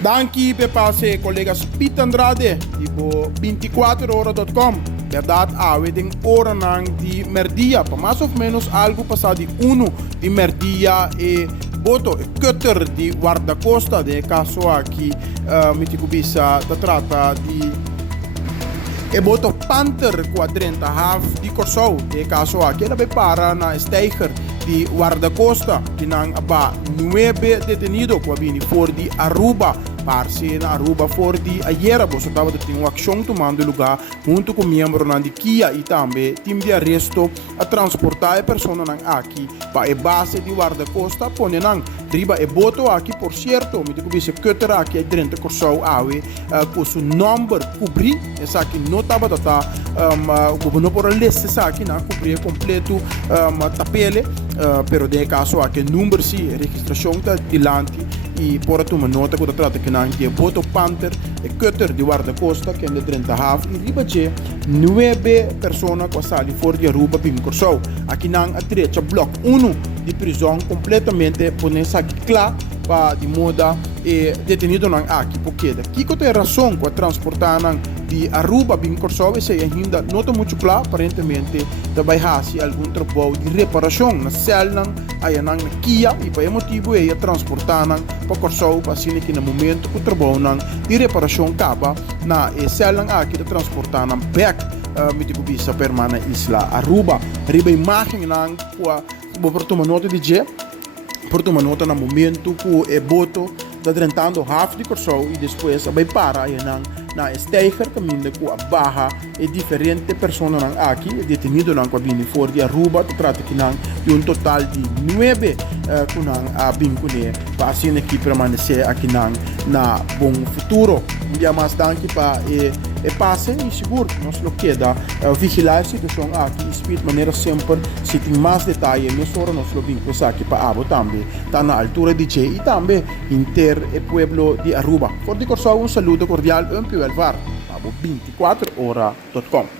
Danke per passe collega's Piet Andrade, tipo 24horas.com. Verdade, wedding ora nang di merdia, pa mais of menos algo passado de uno di merdia e boto e cutter di guardacosta, de caso aqui, miticubisa da trata di e boto Panther quadrenta half di Corsou, de caso aqui, ela para na steiger di guardacosta, que nang aba 9 detenido, qua bini for di Aruba, parsi na Aruba for di ayer, bo so tava tinha ação tomando lugar junto com membro na di Kia e também time de arresto a transportar a persona nang aqui para a base di guardacosta, pone nang riba e boto aqui, por certo, me digo se cutter aqui é dentro Corsou awe, com seu number cobri, essa aqui não tava data, não por a lista essa aqui na cobrir completo tapele, pero de caso aqui número si registração tá dilante e por tu nota que trata que não é boto Panther e cutter de guarda-costa que é de 30 half e riba che 9 pessoas que sali fora de Aruba bim Corsou aqui não a trecha bloco 1 de prisão completamente por nessa claro para de moda e detenido não aqui porque daqui que tem razão para transportar não de Aruba bim Corsou e se ainda nota muito claro aparentemente também há algum trabalho de reparação na cel não aí não na Kia e para motivo é transportar não para Corsou para assim que no momento o trabalho não de reparação acaba na cel não aqui de transportar não back me digo bisa permana isla Aruba riba imagem não por tomar nota de je por tomar nota no momento que é boto da drentando half de Corsou e depois vai para aí não na steiger caminho com a barra e diferente pessoas não aqui detenido não com a bini fora de Aruba trata que não de um total de 9 com não a bincune para assim aqui permanecer aqui não na bom futuro um dia mais danke para e passe e seguro nós lo queda vigilar a situação aqui e de maneira sempre se tem mais detalhes nós ora nós lo vincula aqui para abo também está na altura de Che e também inter e pueblo de Aruba. For de Corsou, um saludo cordial, un più al VAR, abo 24horas.com.